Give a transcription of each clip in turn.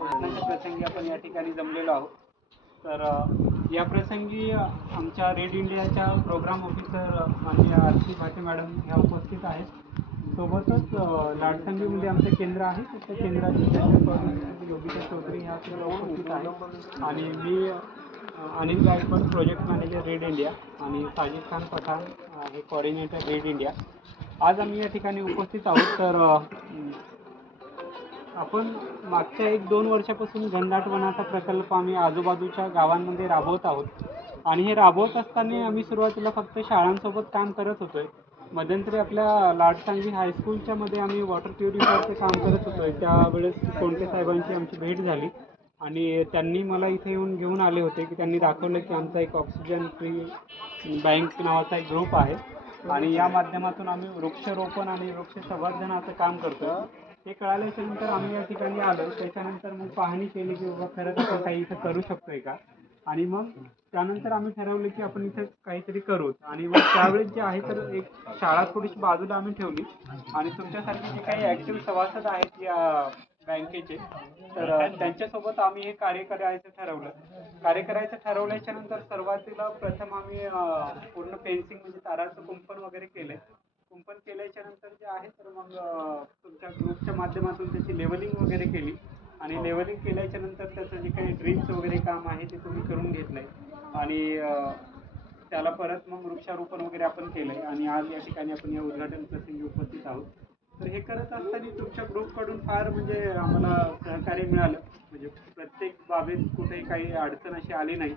घटनांच्या प्रसंगी आपण या ठिकाणी जमलेलो आहोत. तर या प्रसंगी आमच्या रेड इंडियाच्या प्रोग्राम ऑफिसर माननीय आरती भाटे मॅडम ह्या उपस्थित आहेत. सोबतच लाडसंगीमध्ये आमचं केंद्र आहे, त्या केंद्राचे योगिता चौधरी ह्या सुद्धा उपस्थित आहेत. आणि मी Anil Gaikwad, project manager red India, आणि साजिद खान पठाण हे कोऑर्डिनेटर रेड इंडिया. आज आम्ही या ठिकाणी उपस्थित आहोत. तर आपण मागच्या 1-2 वर्षापासून घनदाट वनाचा प्रकल्प आम्ही आजूबाजूच्या गावांमध्ये राबवत आहोत. आणि हे राबवत असताना आम्ही सुरुवातीला फक्त शाळांसोबत काम करत होतोय. मध्यंतरी आपल्या लाडसांगी हायस्कूलच्या मध्ये आम्ही वॉटर प्युरिफायरचे काम करत होतोय. त्यावेळेस कोंटे साहेबांची आमची भेट झाली आणि त्यांनी मला इथे येऊन घेऊन आले होते की त्यांनी दाखवलं की आमचा एक ऑक्सिजन फ्री बँक नावाचा एक ग्रुप आहे आणि या माध्यमातून आम्ही वृक्षारोपण आणि वृक्ष संवर्धनाचं काम करतो. हे कळाल्याच्या नंतर आम्ही या ठिकाणी आलो. त्याच्यानंतर मग पाहणी केली की बाबा खरंच आपण काही इथं करू शकतोय का. आणि मग त्यानंतर आम्ही ठरवलं की आपण इथे काहीतरी करू. आणि मग त्यावेळेस जे आहे तर एक शाळा थोडीशी बाजूला आम्ही ठेवली आणि तुमच्यासारखे जे काही ॲक्टिव्ह सभासद आहेत या बँकेचे, तर त्यांच्यासोबत आम्ही हे कार्य करायचं ठरवलं. कार्य करायचं ठरवल्याच्या नंतर सुरुवातीला प्रथम आम्ही पूर्ण फेन्सिंग म्हणजे ताराचं कुंपण वगैरे केलंय. कुंपण केल्याच्या नंतर जे आहे तर मग तुमच्या ग्रुपच्या माध्यमातून त्याची लेवलिंग वगैरे केली आणि लेवलिंग केल्याच्या नंतर त्याचं जे काही ड्रिल्स वगैरे काम आहे ते तुम्ही करून घेतलंय आणि त्याला परत मग वृक्षारोपण वगैरे आपण केलंय आणि आज या ठिकाणी आपण या उद्घाटन प्रसंगी उपस्थित आहोत. तर हे करत असताना तुमच्या ग्रुपकडून फार म्हणजे आम्हाला सहकार्य मिळालं. म्हणजे प्रत्येक बाबीत कुठेही काही अडचण अशी आली नाही.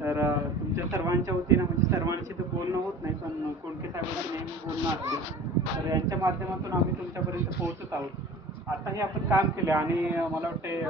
तर तुमच्या सर्वांच्या वतीनं म्हणजे सर्वांशी तर बोलणं होत नाही, पण कोणते साहेबांचं नेहमी बोलणं असते. तर यांच्या माध्यमातून आम्ही तुमच्यापर्यंत पोहोचत आहोत. आता हे आपण काम केलं आणि मला वाटते